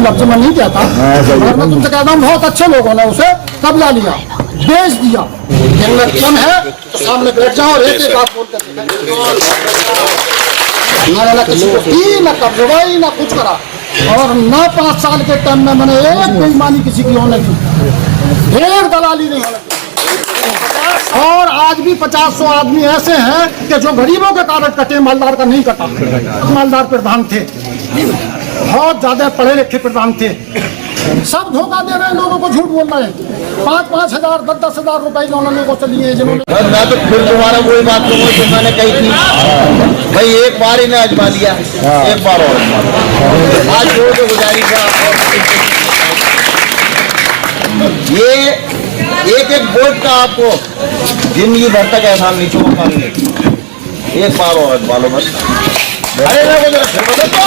लफ्ज में नहीं कहता, और मैं तुमसे कहता हूँ बहुत अच्छे लोगों ने उसे कब्जा लिया, बेच दिया। कम है तो सामने बैठ जाओ और एक बात बोलते ना किसी को की, ना कब्जवाई, ना कुछ करा, और ना 5 साल के टाइम में मैंने एक बेईमानी किसी की होने की, ढेर दलाली नहीं होने की। और आज भी 50-100 आदमी ऐसे हैं कि जो गरीबों के कागज कटे, मालदार का नहीं कटा। मालदार प्रधान थे, बहुत ज्यादा पढ़े लिखे प्रधान थे, सब धोखा दे रहे हैं लोगों को, झूठ बोल रहे हैं। 5-5 हजार 10-10 हजार रुपए लोगों को चलिए जिन्होंने। मैं तो फिर तुम्हारा वही बात कहूँगा जो मैंने कही थी भाई, एक बार ही ने आजमा लिया, एक बार और आज जो तो गुजारिश है। ये एक वोट का आपको जिंदगी भर तक एहसान नहीं छोड़ता, एक बार और आजमा लो बस। अरे ना उधर फिर बदल दो,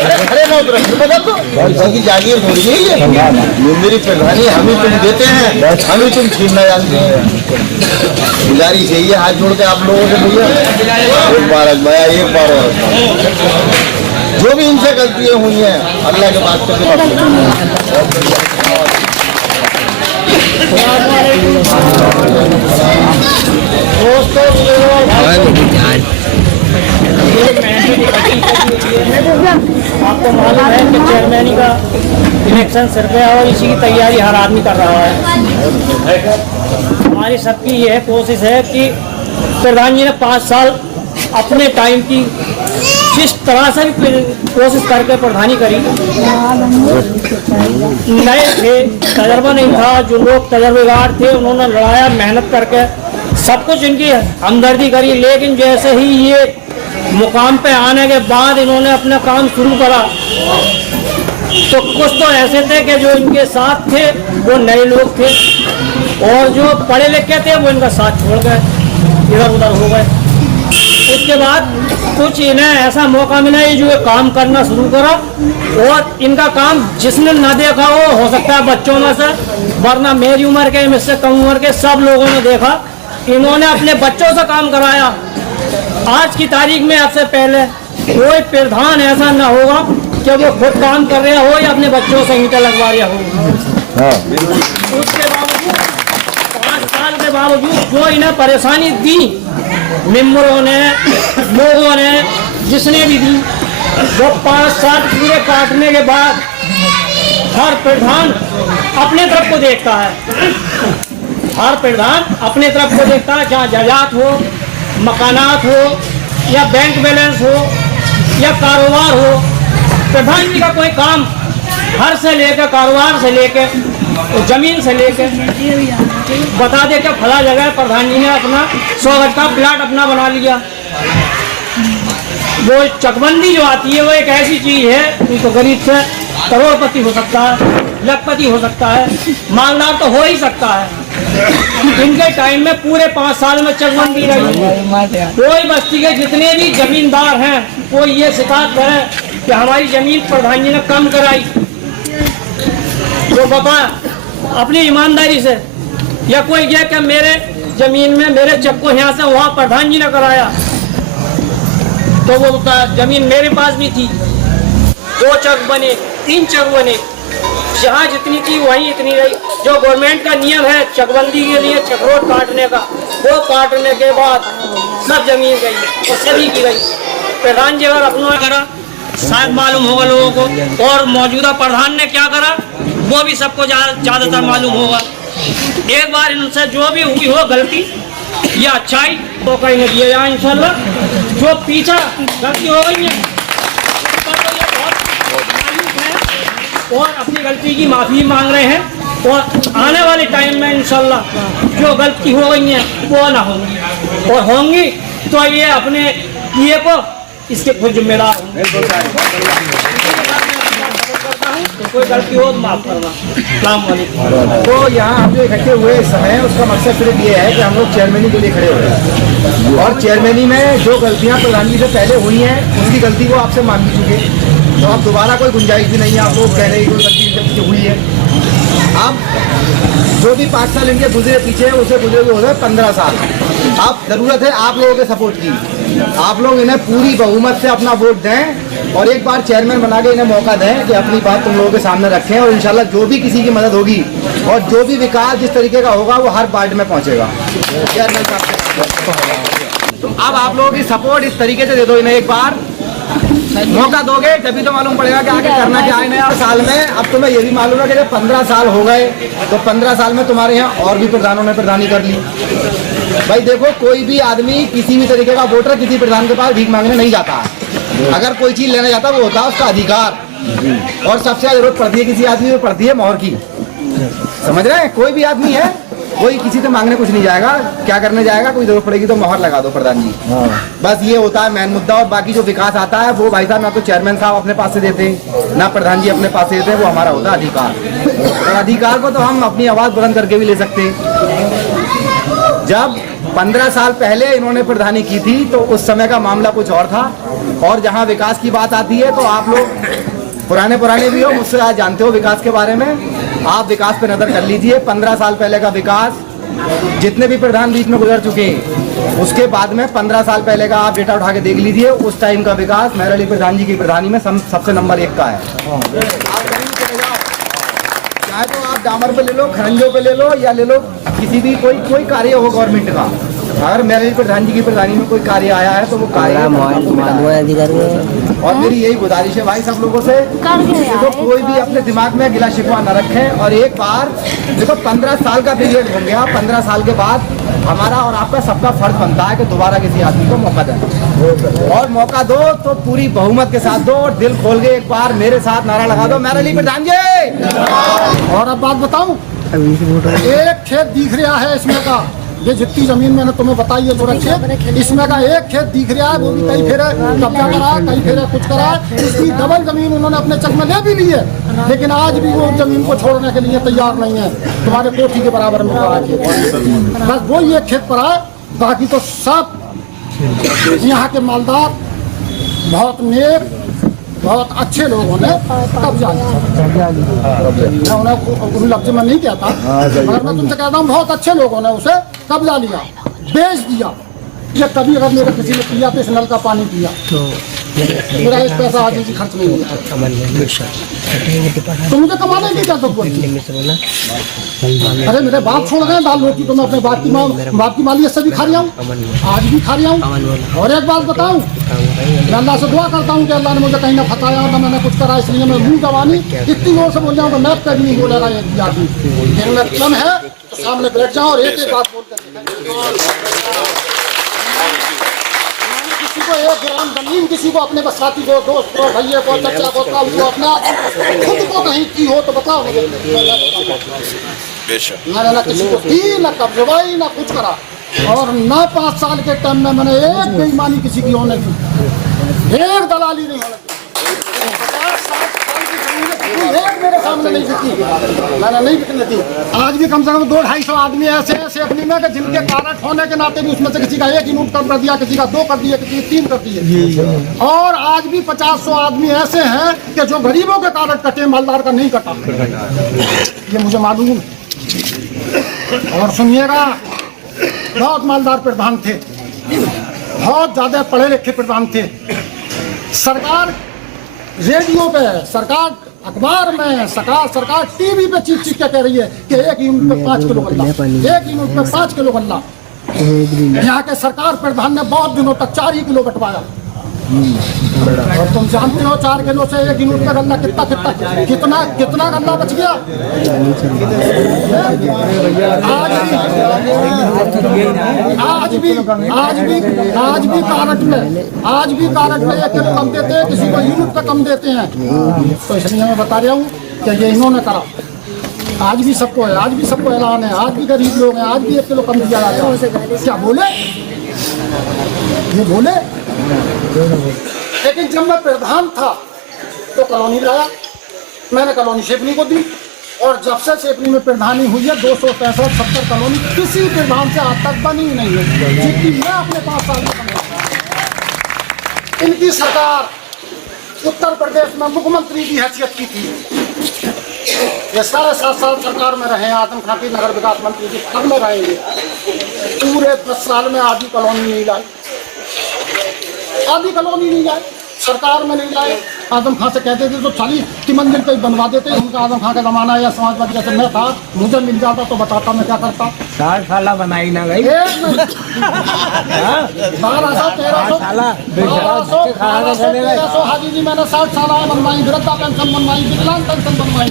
अरे ना उधर फिर बदल दो, की जागीर थोड़ी है ये मेरी प्रधानी, हम ही तुम देते हैं, हम ही तुम छीनना जानते हैं। गुजारिश यही है हाथ जोड़ के आप लोगों से, भैया एक बार आजमाया, एक बार और जो भी इनसे गलतियाँ हुई हैं अल्लाह के बात करके। आपको मालूम है कि चेयरमैनी का इलेक्शन सर पे है और इसी की तैयारी हर आदमी कर रहा है। हमारी सबकी यह कोशिश है कि प्रधान जी ने 5 साल अपने टाइम की जिस तरह से भी कोशिश करके प्रधानी करी, नए थे, तजर्बा नहीं था, जो लोग तजर्बेकार थे उन्होंने लड़ाया, मेहनत करके सब कुछ इनकी हमदर्दी करी। लेकिन जैसे ही ये मुकाम पे आने के बाद इन्होंने अपना काम शुरू करा तो कुछ तो ऐसे थे कि जो इनके साथ थे वो नए लोग थे, और जो पढ़े लिखे थे वो इनका साथ छोड़ गए, इधर उधर हो गए। उसके बाद कुछ इन्हें ऐसा मौका मिला ये जो काम करना शुरू करा, और इनका काम जिसने ना देखा हो सकता है बच्चों में से, वरना मेरी उम्र के, मुझसे कम उम्र के सब लोगों ने देखा। इन्होंने अपने बच्चों से काम करवाया। आज की तारीख में आपसे पहले कोई प्रधान ऐसा ना होगा कि वो खुद काम कर रहा हो या अपने बच्चों से ईंटें लगवा रहा हो। उसके बावजूद 5 साल के बावजूद जो इन्हें परेशानी दी मेंबरों ने, लोगों ने, जिसने भी दी, वो 5 साल पूरे काटने के बाद हर प्रधान अपने तरफ को देखता है, हर प्रधान अपने तरफ को देखता है। जहाँ जायदाद हो, मकानात हो, या बैंक बैलेंस हो, या कारोबार हो, प्रधान जी का कोई काम घर से लेकर, कारोबार से लेकर, जमीन से लेकर बता दे कि फला जगह प्रधान जी ने अपना 100 गज का प्लाट अपना बना लिया। वो चकबंदी जो आती है वो एक ऐसी चीज है, तो गरीब से करोड़पति हो सकता है, लखपति हो सकता है, मालदार तो हो ही सकता है। इनके टाइम में पूरे 5 साल में चकबंदी रही। कोई बस्ती के जितने भी जमींदार हैं वो ये शिकायत करें कि हमारी जमीन प्रधान जी ने कम कराई, वो बताया अपनी ईमानदारी से, या कोई गया कि मेरे जमीन में मेरे चक को यहाँ से वहाँ प्रधान जी ने कराया, तो वो बताया जमीन मेरे पास भी थी, 2 चक बने, 3 चक बने, जहाँ जितनी थी वहीं इतनी रही। जो गवर्नमेंट का नियम है चकबंदी के लिए चकरोट काटने का, वो काटने के बाद सब जमीन गई और सभी की गई। प्रधान जी अगर अपना करा शायद मालूम होगा लोगों को, और मौजूदा प्रधान ने क्या करा वो भी सबको ज़्यादातर मालूम होगा। एक बार इनसे जो भी हुई हो गलती या अच्छाई तो कहीं दिया जाए इंशाल्लाह। जो पीछा गलती हो गई है और अपनी गलती की माफ़ी मांग रहे हैं, और आने वाले टाइम में इंशाल्लाह जो गलती हो गई है वो ना होंगी, और होंगी तो ये अपने किए को इसके खुद जिम्मेदार होंगे। तो कोई गलती हो तो माफ करना। अस्सलाम वालेकुम। तो यहाँ हम जो इकट्ठे हुए इस समय उसका मकसद सिर्फ ये है कि हम लोग चेयरमैनी के लिए खड़े हो रहे हैं, और चेयरमैनी में जो गलतियाँ प्रधान जी से पहले हुई हैं उसकी गलती को आपसे मान भी चुके, तो अब दोबारा कोई गुंजाइश भी नहीं है। आप लोग कह रहे हैं कोई गलती जो हुई है, अब जो भी 5 साल इनके गुजरे पीछे उसे गुजरे हुए हो गए 15 साल। अब ज़रूरत है आप लोगों के सपोर्ट की, आप लोग इन्हें पूरी बहुमत से अपना वोट दें और एक बार चेयरमैन बना के इन्हें मौका दें कि अपनी बात तुम लोगों के सामने रखें, और इंशाल्लाह जो भी किसी की मदद होगी और जो भी विकास जिस तरीके का होगा वो हर वार्ड में पहुंचेगा। चेयरमैन साहब, तो अब आप लोगों की सपोर्ट इस तरीके से दे दो इन्हें, एक बार मौका दोगे तभी तो मालूम पड़ेगा कि आगे करना क्या है इन्हें। और साल में अब तुम्हें ये भी मालूम है कि जब 15 साल हो गए तो 15 साल में तुम्हारे यहाँ और भी प्रधानों ने प्रधानी कर ली। भाई देखो, कोई भी आदमी किसी भी तरीके का वोटर किसी प्रधान के पास भीख मांगने नहीं जाता है। अगर कोई चीज लेना चाहता वो होता है उसका अधिकार, और सबसे ज्यादा जरूरत पड़ती है किसी आदमी को, पड़ती है मोहर की। समझ रहे हैं? कोई भी आदमी है, कोई किसी से मांगने कुछ नहीं जाएगा, क्या करने जाएगा, कोई जरूरत पड़ेगी तो मोहर लगा दो प्रधान जी। बस ये होता है मेन मुद्दा। और बाकी जो विकास आता है वो भाई साहब ना तो चेयरमैन साहब अपने पास से देते हैं, ना प्रधान जी अपने पास से देते हैं, वो हमारा होता है अधिकार। और अधिकार को तो हम अपनी आवाज बुलंद करके भी ले सकते हैं। जब 15 साल पहले इन्होंने प्रधानी की थी तो उस समय का मामला कुछ और था, और जहाँ विकास की बात आती है तो आप लोग पुराने भी हो, मुझसे आज जानते हो विकास के बारे में। आप विकास पे नजर कर लीजिए, 15 साल पहले का विकास, जितने भी प्रधान बीच में गुजर चुके हैं उसके बाद में 15 साल पहले का आप डेटा उठा के देख लीजिए। उस टाइम का विकास मेहर अली प्रधान जी की प्रधानी में सबसे नंबर 1 का है। चाहे तो आप डामर पे ले लो, खरंजों पे ले लो, या ले लो किसी भी कोई कार्य हो गवर्नमेंट का, अगर मेहर अली प्रधान जी की प्रधानी में कोई कार्य आया है तो वो कार्य। और मेरी यही गुजारिश है भाई सब लोगों से, तो कोई भी अपने दिमाग में गिला शिकवा न रखें। और एक बार देखो 15 साल का पीरियड हो गया, 15 साल के बाद हमारा और आपका सबका फर्ज बनता है कि दोबारा किसी आदमी को मौका दें, और मौका दो तो पूरी बहुमत के साथ दो, और दिल खोल के एक बार मेरे साथ नारा लगा दो, मेहर अली प्रधान जी। और अब बात बताऊं, एक खेत दिख रहा है इसमें का, ये जितनी जमीन मैंने तुम्हें बताई है थोड़ा खेत, इसमें का एक खेत दिख रहा है, वो भी कई फेरे कब्जा करा, कई फेरे कुछ करा, इसकी डबल जमीन उन्होंने अपने चक में ले भी ली है, लेकिन आज भी वो जमीन को छोड़ने के लिए तैयार नहीं है। तुम्हारे कोठी के बराबर में पड़ा खेत, बस वो ये खेत पड़ा है, बाकी तो सब यहाँ के मालदार बहुत नेक, बहुत अच्छे लोगों ने कब्जा लिया। मैं उन्हें लफ्ज में नहीं कहता, मगर मैं तुमसे कहता हूँ बहुत अच्छे लोगों ने उसे कब्जा लिया, बेच दिया। ये कभी अगर मेरे किसी ने पिया तो इस नल का पानी पिया, मेरा एक पैसा आज की खर्च नहीं हुआ, तो मुझे कमाने की क्या जरूरत? अरे मेरे बाप छोड़ गए दाल रोटी, तो मैं अपने बाप की मालियत से भी खा रहा हूँ, आज भी खा रहा हूँ। और एक बात बताऊँ, मैं अल्लाह से दुआ करता हूँ कि अल्लाह ने मुझे कहीं ना फंसाया ना मैंने कुछ करा, इसलिए मैं मुँह जवानी इतनी जोर से बोल जाऊँ तो मैं कभी नहीं बोलेगा ये आदमी। हिम्मत कम है तो सामने बैठ जाओ और एक बात बोल कर, किसी को एक ग्राम जमीन, किसी को अपने बसाती को, दोस्त को, भैया को, चाचा को, ताऊ को, अपना खुद को कहीं की हो तो बताओ। मैंने ना किसी को दी, ना कब्जवाई, ना कुछ करा, और ना 5 साल के टाइम में मैंने एक बेईमानी किसी की होने की, एक दलाली नहीं होने की। 50 साल की जमीन एक मेरे सामने नहीं बिकी, मैंने नहीं बिकने दी। आज भी कम से कम 200-250 आदमी ऐसे अपनी में जिनके कारक होने के नाते भी उसमें से किसी का 1 ही नोट कर दिया, किसी का 2 कर दिया, किसी 3 कर दिए। और आज भी 50-100 आदमी ऐसे हैं कि जो गरीबों के कारक कटे, मालदार का नहीं कटा, ये मुझे मालूम है। और सुनिएगा, बहुत मालदार प्रधान थे, बहुत ज्यादा पढ़े लिखे प्रधान थे। सरकार रेडियो पे, सरकार अखबार में, सरकार टीवी पे चीख के कह रही है कि 1 यूनिट पे 5 किलो गल्ला, 1 यूनिट पे 5 किलो गल्ला। यहाँ के सरकार प्रधान ने बहुत दिनों तक 4 ही किलो बंटवाया। और तुम जानते हो 4 किलो से 1 यूनिट का गल्ला कितना गल्ला बच गया। आज भी कारट में 1 किलो कम देते हैं, किसी को यूनिट पे कम देते हैं। तो इसलिए मैं बता रहा हूँ कि ये इन्होंने करा, आज भी सबको है, आज भी सबको ऐलान है, आज भी गरीब लोग हैं, आज भी 1 किलो कम दिया जाता है। क्या बोले ये बोले, लेकिन जब मैं प्रधान था तो कॉलोनी लाया, मैंने कॉलोनी शेफनी को दी, और जब से शेफनी में प्रधानी हुई है 265-70 कॉलोनी किसी प्रधान से आज तक बनी नहीं है, जितनी मैं अपने 5 साल में बनाई। इनकी सरकार उत्तर प्रदेश में मुख्यमंत्री की हैसियत की थी, ये 7.5 साल सरकार में रहे, आजम खान की नगर विकास मंत्री की पद में रहेंगे। पूरे 10 साल में आधी कॉलोनी नहीं लाई, आधी कॉलोनी नहीं लाई। सरकार में नहीं लाए। आजम खां से कहते थे तो 40 की मंजिल पे ही बनवा देते। उनका आजम खां का जमाना या समाजवादी का समय था, मुझे मिल जाता तो बताता मैं क्या करता। 60 साल बनाई ना गई। 1200 हाजी जी मैंने 60 साल बनवाई, वृद्धा पेंशन बनवाई, विकलांग पेंशन बनवाई,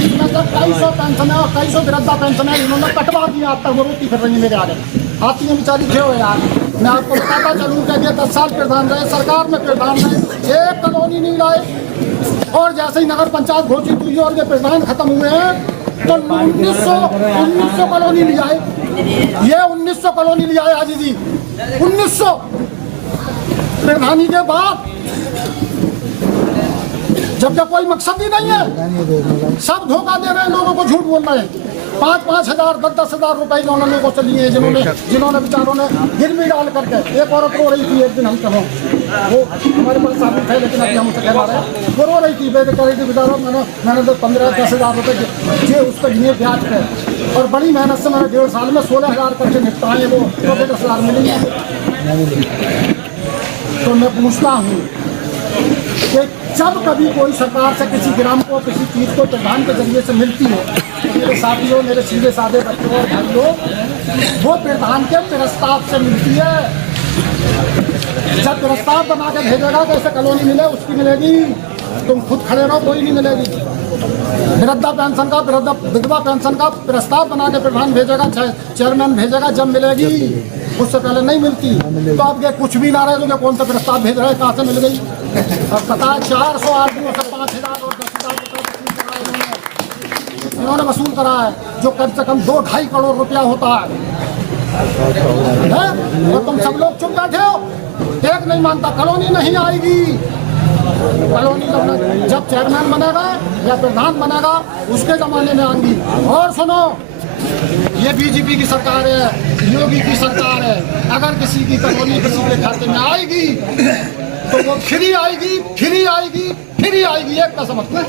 इसमें से 250 पेंशन है और 250 वृद्धा पेंशन है, इन्होंने कटवा दिया। अब तक वो रोटी फिर रही मेरे आगे आती है बेचारी थे यार। मैं आपको बताता चलूँ कि ये 10 साल प्रधान रहे, सरकार में प्रधान रहे, एक कॉलोनी नहीं लाए। और जैसे ही नगर पंचायत घोषित हुई और ये प्रधान खत्म हुए हैं तो 1900 कॉलोनी ले आए। ये 1900 कॉलोनी ले आए हाजी जी, 1900 प्रधानी के बाद, जब कोई मकसद ही नहीं है। सब धोखा दे रहे हैं लोगों को, झूठ बोल रहे हैं। 5-5 हज़ार 10-10 हज़ार रुपए इन्होंने लोगों से लिए, जिन्होंने बेचारों ने गिरवी डाल करके। एक औरत रो रही थी एक दिन, हम कहो वो हमारे पास साबित है लेकिन अभी हम उसे कह रहे हैं, वो रो रही थी, कह रही थी बेचारों मैंने तो 15-10 हज़ार रुपये दिए उसके लिए ब्याज पे, और बड़ी मेहनत से मैंने 1.5 साल में 16,000 करके निपटाए, वो 10 हज़ार मिलेंगे। तो मैं पूछता हूँ कि जब कभी कोई सरकार से किसी ग्राम को किसी चीज़ को प्रधान के जरिए से मिलती है, तो मेरे साथियों, मेरे सीधे साधे बच्चों और भाइयों, वो प्रधान के प्रस्ताव से मिलती है। जब प्रस्ताव बना के भेजेगा तो ऐसे कॉलोनी मिले उसकी मिलेगी, तुम खुद खड़े रहो कोई नहीं मिलेगी। वृद्धा पेंशन का, विधवा पेंशन का प्रस्ताव बना के प्रधान भेजेगा, चेयरमैन भेजेगा, जब मिलेगी, उससे पहले नहीं मिलती। तो अब ये कुछ भी ना रहे तो कौन सा प्रस्ताव भेज रहे हैं, कहाँ से मिल गई। और पता है 400 आदमियों से 5,000 और 10,000 रुपये इन्होंने वसूल करा है, जो कम से कम 2-2.5 करोड़ रुपया होता है। तो तुम सब लोग चुप बैठे हो, एक नहीं मानता, कॉलोनी नहीं आएगी। कॉलोनी जब चेयरमैन बनेगा या प्रधान बनेगा उसके जमाने में आएंगी। और सुनो, ये बीजेपी की सरकार है, योगी की सरकार है, अगर किसी की कॉलोनी किसी के खाते में आएगी तो वो फ्री आएगी, फ्री आएगी, फ्री आएगी, एक का समझ में।